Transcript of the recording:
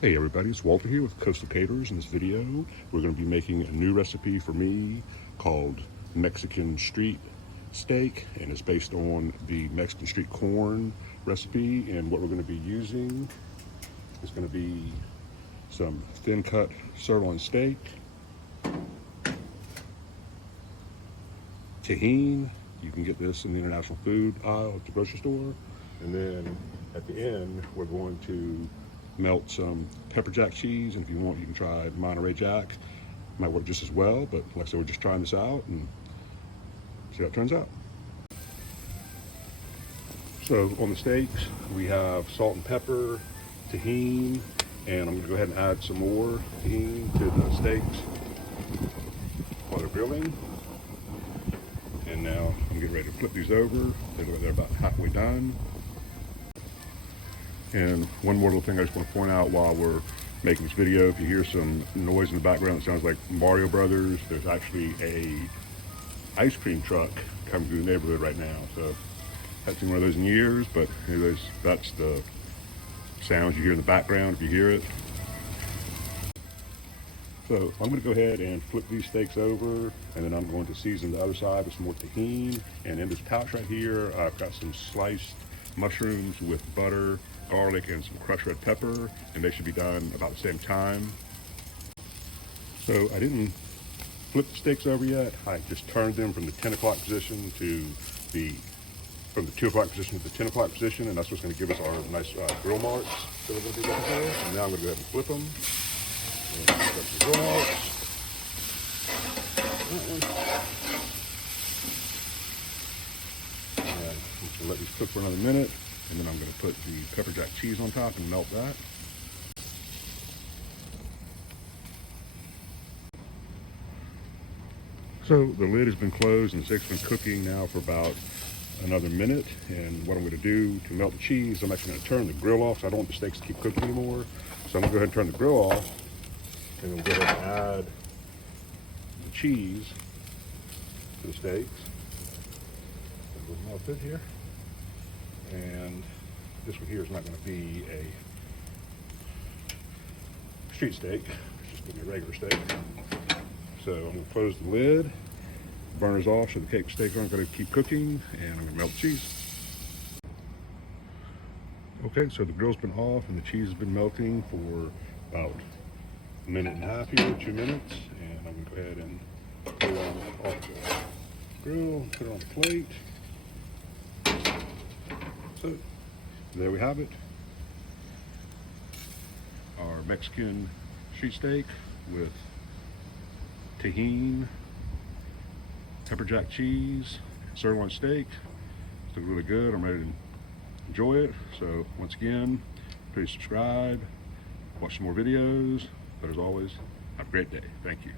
Hey everybody, it's Walter here with Coastal Caterers. In this video, we're going to be making a new recipe for me called Mexican street steak, and it's based on the Mexican street corn recipe. And what we're going to be using is going to be some thin cut sirloin steak, Tajin. You can get this in the international food aisle at the grocery store. And then at the end, we're going to melt some pepper jack cheese, and if you want, you can try Monterey Jack. Might work just as well, but like I said, we're just trying this out and see how it turns out. So on the steaks, we have salt and pepper, Tajin, and I'm gonna go ahead and add some more Tajin to the steaks while they're grilling. And now I'm getting ready to flip these over. They're about halfway done. And one more little thing I just want to point out while we're making this video, if you hear some noise in the background that sounds like Mario Brothers, there's actually a ice cream truck coming through the neighborhood right now. So I haven't seen one of those in years, but anyways, that's the sounds you hear in the background if you hear it. So I'm going to go ahead and flip these steaks over, and then I'm going to season the other side with some more Tajin. And in this pouch right here, I've got some sliced mushrooms with butter, garlic, and some crushed red pepper, and they should be done about the same time. So I didn't flip the steaks over yet. I just turned them from the 10 o'clock position to from the 2 o'clock position to the 10 o'clock position, and that's what's going to give us our nice grill marks that we're going to be looking for. And now I'm going to go ahead and flip them. And flip some grill marks. And I'm just going to let these cook for another minute. And then I'm going to put the pepper jack cheese on top and melt that. So the lid has been closed and the steak's been cooking now for about another minute. And what I'm going to do to melt the cheese, I'm actually going to turn the grill off, so I don't want the steaks to keep cooking anymore. So I'm going to go ahead and turn the grill off, and then go ahead and add the cheese to the steaks. We'll melt it here. And this one here is not going to be a street steak, it's just going to be a regular steak. So I'm going to close the lid, burners off so the cake steaks aren't going to keep cooking, and I'm going to melt the cheese. Okay, so the grill's been off and the cheese has been melting for about a minute and a half here, 2 minutes, and I'm going to go ahead and put it on off the grill, put it on the plate. So there we have it, our Mexican street steak with Tajin, pepper jack cheese, sirloin steak. It's looking really good. I'm ready to enjoy it. So once again, please subscribe, watch some more videos, but as always, have a great day. Thank you.